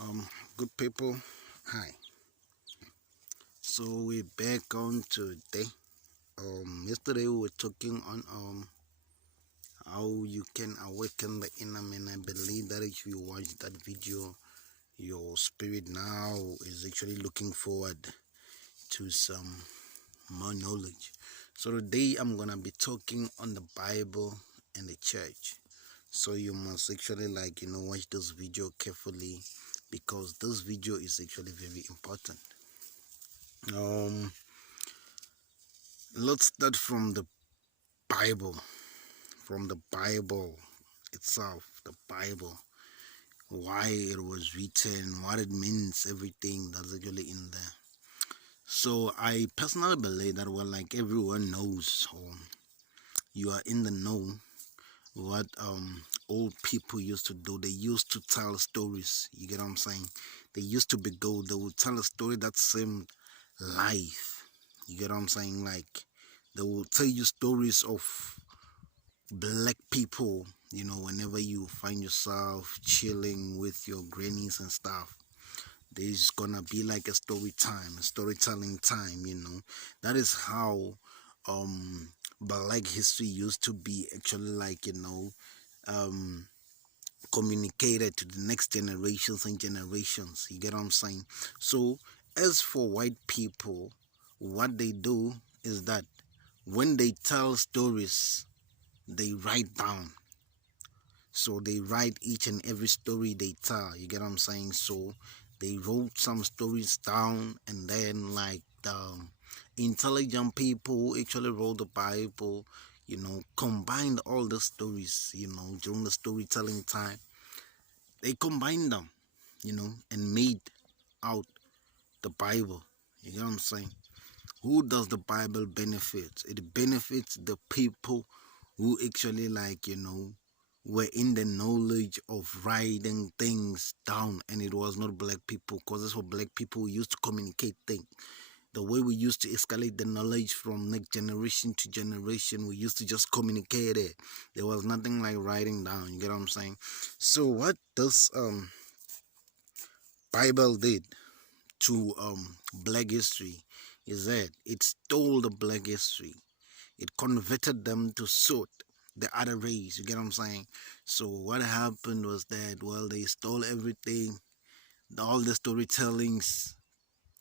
Um, Good people, hi. So we're back on today. Yesterday we were talking on how you can awaken the inner man. I believe that if you watch that video, your spirit now is actually looking forward to some more knowledge. So today I'm gonna be talking on the Bible and the church. So you must actually watch this video carefully because this video is actually very important. Um, let's start from the Bible, from the Bible itself, the Bible, why it was written, what it means, everything that's actually in there. So I personally believe that like everyone knows, or you are in the know what old people used to do. They used to tell stories. You get what I'm saying? They used to be good. They would tell a story that seemed life. You get what I'm saying? Like they will tell you stories of black people, whenever you find yourself chilling with your grannies and stuff, there's gonna be like a story time, a storytelling time. That is how black history used to be actually um communicated to the next generations and generations. You get what I'm saying? So as for white people, what they do is that when they tell stories, they write down. So they write each and every story they tell. You get what I'm saying? So they wrote some stories down, and then like the intelligent people who actually wrote the Bible, combined all the stories, during the storytelling time. They combined them, and made out the Bible. You get what I'm saying? Who does the Bible benefit? It benefits the people who actually were in the knowledge of writing things down, and it was not black people, because it's for black people who used to communicate things. The way we used to escalate the knowledge from next generation to generation, we used to just communicate it. There was nothing like writing down. You get what I'm saying? So what does Bible did to black history is that it stole the black history. It converted them to suit the other race. You get what I'm saying? So what happened was that, well, they stole everything, all the storytellings.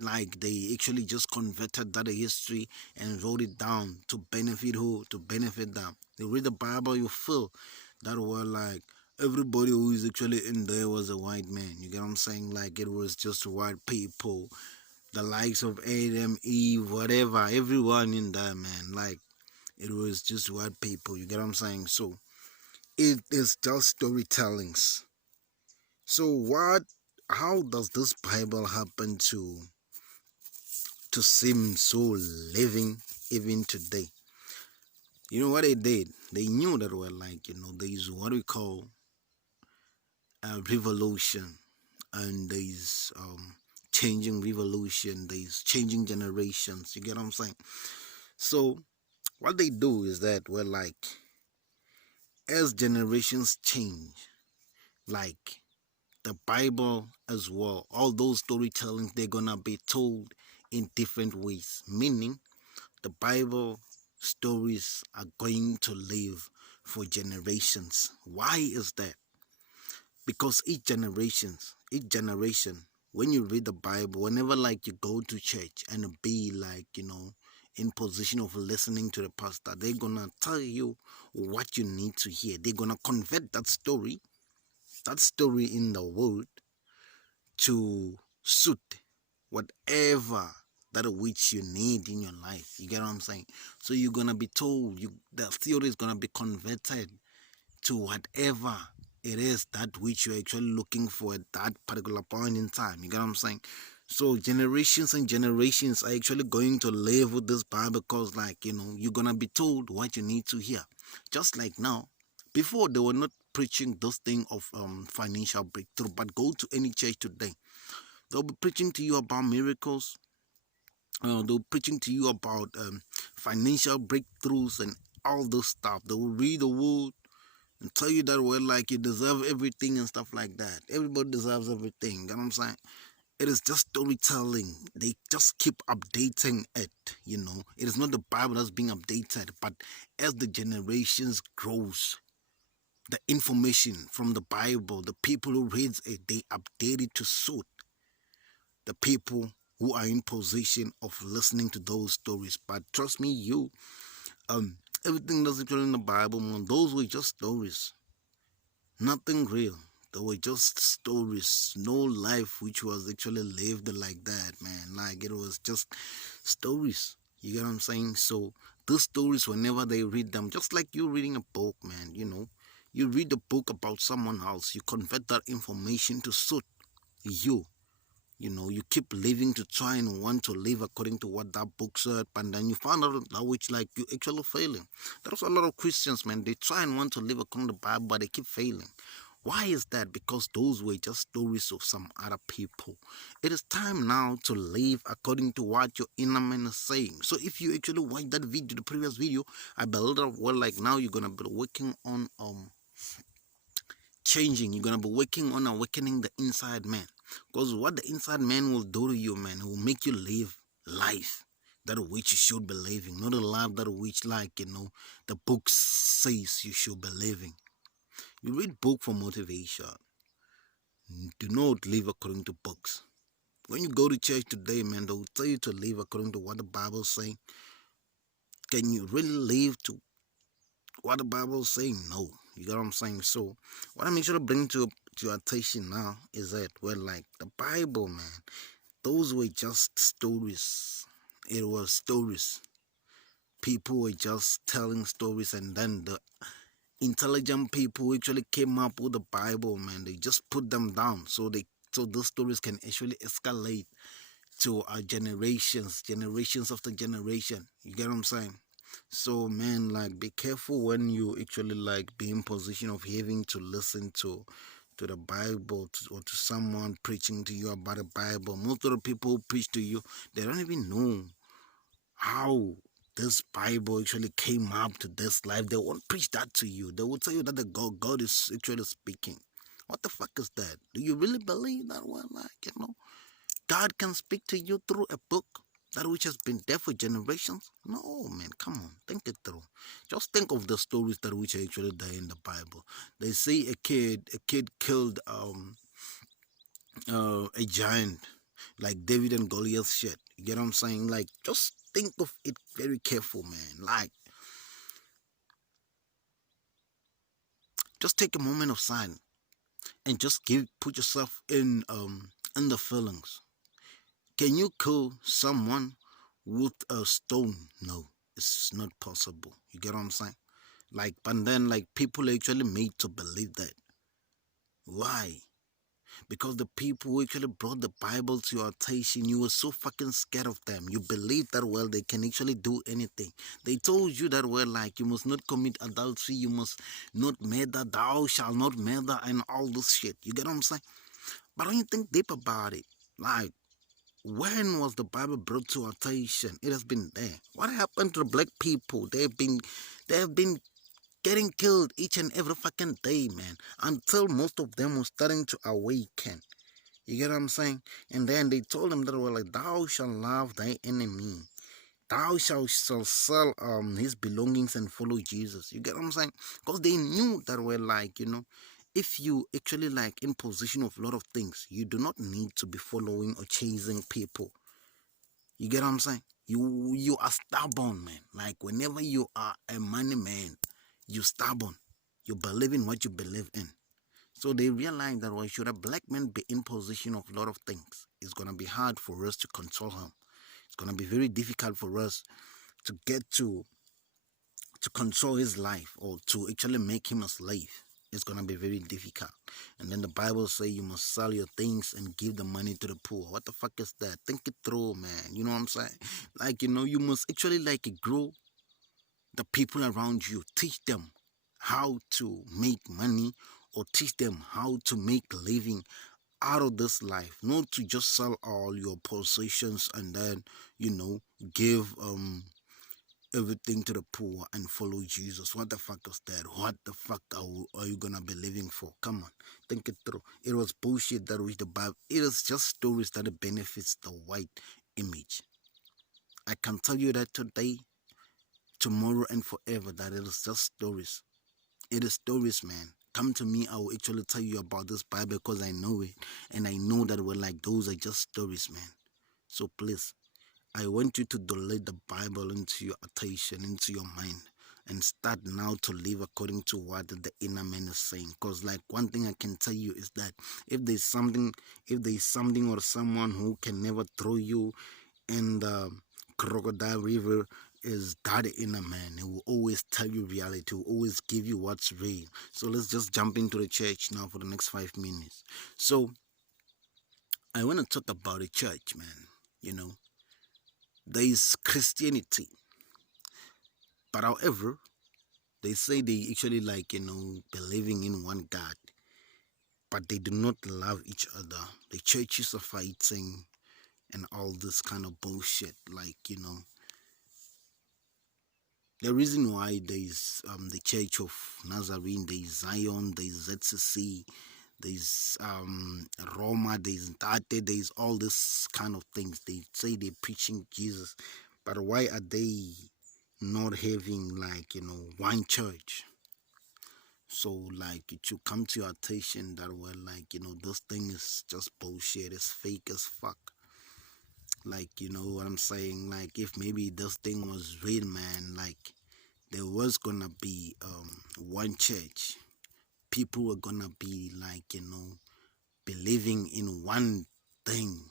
Like they actually just converted that history and wrote it down to benefit who? To benefit them. You read the Bible, you feel that were like everybody who is actually in there was a white man. You get what I'm saying? Like it was just white people, the likes of Adam, Eve, whatever, everyone in there, man. Like it was just white people. You get what I'm saying? So it is just storytellings. So how does this Bible happen to seem so living even today? You know what they did? They knew that we're there's what we call a revolution, and there's changing revolution, there's changing generations. You get what I'm saying? So what they do is that as generations change, like the Bible as well, all those storytellings, they're gonna be told in different ways. Meaning the Bible stories are going to live for generations. Why is that? Because each generation, when you read the Bible, whenever you go to church and be in position of listening to the pastor, they're gonna tell you what you need to hear. They're gonna convert that story in the word to suit whatever that which you need in your life. You get what I'm saying? So you're gonna be told, the theory is gonna be converted to whatever it is that which you're actually looking for at that particular point in time. You get what I'm saying? So generations and generations are actually going to live with this Bible, because you're gonna be told what you need to hear. Just like now, before they were not preaching this thing of financial breakthrough, but go to any church today, they'll be preaching to you about miracles. They'll be preaching to you about financial breakthroughs and all this stuff. They will read the word, and tell you that well, like you deserve everything and stuff like that. Everybody deserves everything. You know what I'm saying? It is just storytelling. They just keep updating it. It is not the Bible that's being updated, but as the generations grows, the information from the Bible, the people who reads it, they update it to suit the people who are in position of listening to those stories. But trust me, um, everything that's actually in the Bible, man, those were just stories, nothing real. They were just stories, no life which was actually lived like that, man. Like it was just stories. You get what I'm saying? So those stories, whenever they read them, just like you reading a book, man, you read a book about someone else, you convert that information to suit you. You keep living to try and want to live according to what that book said, and then you find out that which like you actually failing. There's a lot of Christians, man. They try and want to live according to the Bible, but they keep failing. Why is that? Because those were just stories of some other people. It is time now to live according to what your inner man is saying. So if you actually watch that video, the previous video, I believe that well, like now you're gonna be working on changing. You're gonna be working on awakening the inside man. Because what the inside man will do to you, man, it will make you live life that which you should be living, not a life that which like the book says you should be living. You read book for motivation. Do not live according to books. When you go to church today, man, they'll tell you to live according to what the Bible's saying. Can you really live to what the Bible's saying? No. You get what I'm saying? So, what I'm actually bringing to your attention now is that, well, like the Bible, man, those were just stories. It was stories. People were just telling stories, and then the intelligent people actually came up with the Bible, man. They just put them down so those stories can actually escalate to our generations after generation. You get what I'm saying? So man, like be careful when you actually like be in position of having to listen to the Bible or to someone preaching to you about the Bible. Most of the people who preach to you, they don't even know how this Bible actually came up to this life. They won't preach that to you. They will tell you that the God is actually speaking. What the fuck is that? Do you really believe that one? Like, God can speak to you through a book that which has been there for generations? No, man, come on, think it through. Just think of the stories that which are actually there in the Bible. They say a kid killed a giant like David and Goliath shit. You get what I'm saying? Like, just think of it very careful, man. Like, just take a moment of silence and just put yourself in the feelings. Can you kill someone with a stone? No, it's not possible. You get what I'm saying? Like, but then like people are actually made to believe that. Why? Because the people who actually brought the Bible to your attention, you were so fucking scared of them. You believe that well they can actually do anything. They told you that well like you must not commit adultery, you must not murder, thou shalt not murder, and all this shit. You get what I'm saying? But when you think deep about it, like when was the Bible brought to attention? It has been there. What happened to the black people? They have been getting killed each and every fucking day, man. Until most of them were starting to awaken. You get what I'm saying? And then they told them that were like, thou shalt love thy enemy. Thou shalt sell his belongings and follow Jesus. You get what I'm saying? Because they knew that were like, if you actually like in position of a lot of things, you do not need to be following or chasing people. You get what I'm saying? You are stubborn, man. Like whenever you are a money man, you stubborn. You believe in what you believe in. So they realize that why should a black man be in position of a lot of things, it's gonna be hard for us to control him. It's gonna be very difficult for us to get to control his life or to actually make him a slave. It's gonna be very difficult. And then the Bible say you must sell your things and give the money to the poor. What the fuck is that? Think it through, man. You know what I'm saying? Like, you must actually like grow the people around you. Teach them how to make money or teach them how to make a living out of this life, not to just sell all your possessions and then give everything to the poor and follow Jesus. What the fuck is that? What the fuck are you gonna be living for? Come on, think it through. It was bullshit that was the Bible. It is just stories that it benefits the white image. I can tell you that today, tomorrow, and forever that it is just stories. It is stories, man. Come to me, I will actually tell you about this Bible because I know it, and I know that we're like those are just stories, man. So please, I want you to delete the Bible into your attention, into your mind, and start now to live according to what the inner man is saying. Because like one thing I can tell you is that if there's something or someone who can never throw you in the crocodile river, is that inner man. He will always tell you reality, he will always give you what's real. So let's just jump into the church now for the next 5 minutes. So I want to talk about the church, man. There is Christianity, but however, they say they actually believing in one God, but they do not love each other. The churches are fighting and all this kind of bullshit. The reason why there's the Church of Nazarene, there's Zion, there's ZCC, there's Roma, there's Tate, there's all this kind of things. They say they're preaching Jesus, but why are they not having one church? So it should come to your attention that this thing is just bullshit, it's fake as fuck. You know what I'm saying? If maybe this thing was real, man, there was gonna be one church. People were gonna be believing in one thing,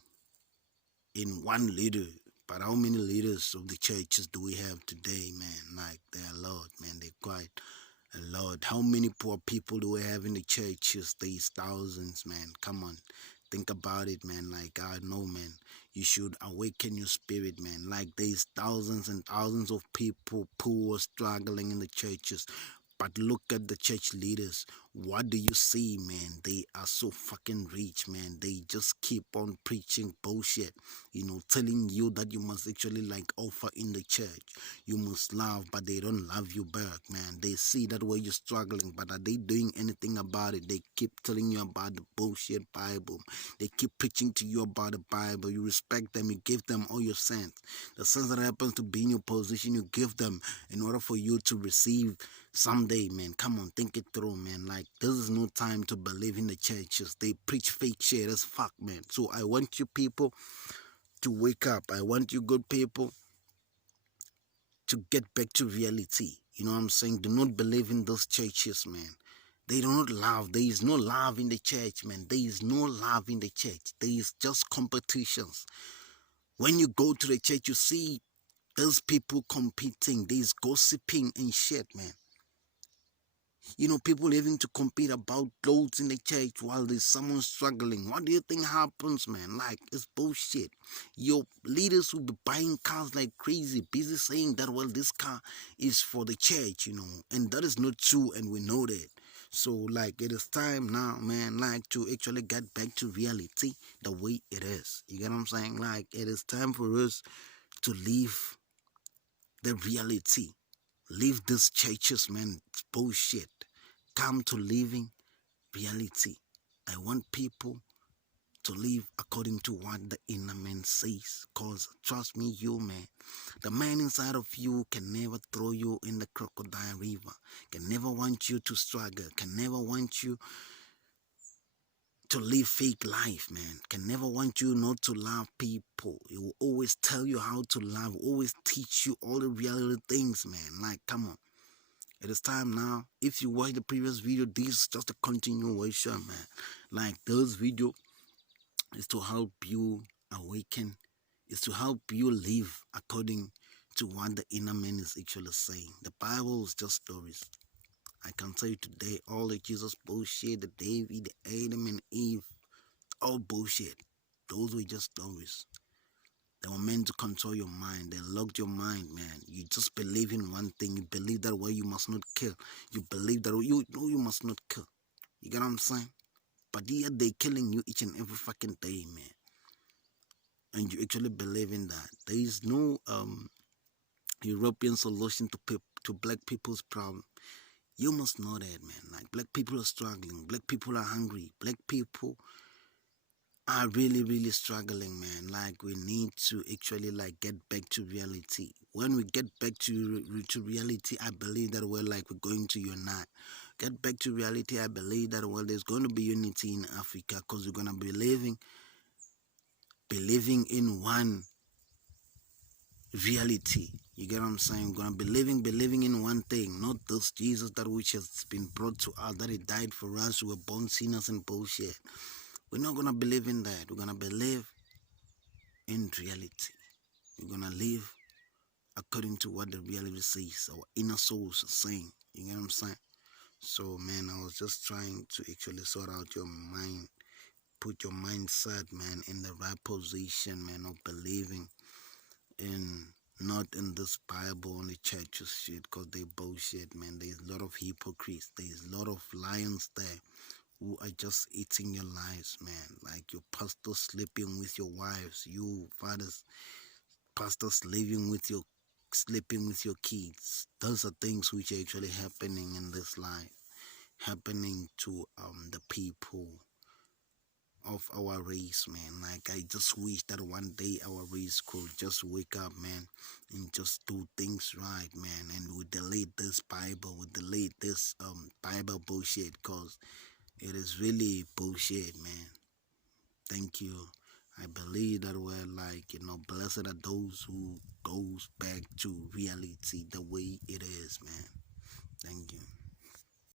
in one leader. But how many leaders of the churches do we have today, man? They're a lot, man. They're quite a lot. How many poor people do we have in the churches? There's thousands, man. Come on. Think about it, man. I know, man. You should awaken your spirit, man. There's thousands and thousands of people poor, struggling in the churches. But look at the church leaders. What do you see, man? They are so fucking rich, man. They just keep on preaching bullshit, telling you that you must actually offer in the church. You must love, but they don't love you back, man. They see that way you're struggling, but are they doing anything about it? They keep telling you about the bullshit Bible. They keep preaching to you about the Bible. You respect them, you give them all your sense. The sense that happens to be in your position, you give them in order for you to receive someday, man. Come on, think it through, man. This is no time to believe in the churches. They preach fake shit as fuck, man. So I want you people to wake up. I want you good people to get back to reality. You know what I'm saying? Do not believe in those churches, man. They do not love. There is no love in the church, man. There is no love in the church. There is just competitions. When you go to the church, you see those people competing. There's gossiping and shit, man. People having to compete about clothes in the church while there's someone struggling. What do you think happens, man? It's bullshit. Your leaders will be buying cars like crazy, busy saying that, well, this car is for the church, and that is not true, and we know that. So, it is time now, man, to actually get back to reality the way it is. You get what I'm saying? It is time for us to leave the reality. Leave these churches, man. It's bullshit. Come to living reality. I want people to live according to what the inner man says. Cause trust me, you man, the man inside of you can never throw you in the crocodile river. Can never want you to struggle. Can never want you to live fake life, man. Can never want you not to love people. He will always tell you how to love. Always teach you all the reality things, man. Come on. It is time now. If you watch the previous video, this is just a continuation, man. Those video is to help you awaken, is to help you live according to what the inner man is actually saying. The Bible is just stories. I can tell you today, all the Jesus bullshit, the David, the Adam and Eve, all bullshit. Those were just stories. They were meant to control your mind. They locked your mind, man. You just believe in one thing. You believe that way you must not kill. You believe that you know you must not kill. You get what I'm saying? But yet they killing you each and every fucking day, man. And you actually believe in that. There is no European solution to to black people's problem. You must know that, man. Like, black people are struggling, black people are hungry, black people are really, really struggling, man. Like, we need to actually like get back to reality. When we get back to reality, I believe that we're going to unite. Get back to reality. I believe that there's going to be unity in Africa, because we're gonna be living in one reality. You get what I'm saying? We're gonna be living in one thing, not this Jesus that which has been brought to us, that he died for us, who were born sinners and bullshit. We're not gonna believe in that. We're gonna believe in reality. We're gonna live according to what the reality says, our inner souls are saying. You get what I'm saying? So, man, I was just trying to actually sort out your mind, put your mindset, man, in the right position, man, of believing in, not in this Bible on the churches shit, because they bullshit, man. There's a lot of hypocrites, there's a lot of lions there who are just eating your lives, man. Like your pastor sleeping with your wives, you fathers, pastors sleeping with your kids. Those are things which are actually happening in this life, happening to the people of our race, man. Like, I just wish that one day our race could just wake up, man, and just do things right, man, and we delete this Bible, we delete this Bible bullshit, cause it is really bullshit, man. Thank you. I believe that we're like, blessed are those who goes back to reality the way it is, man. Thank you.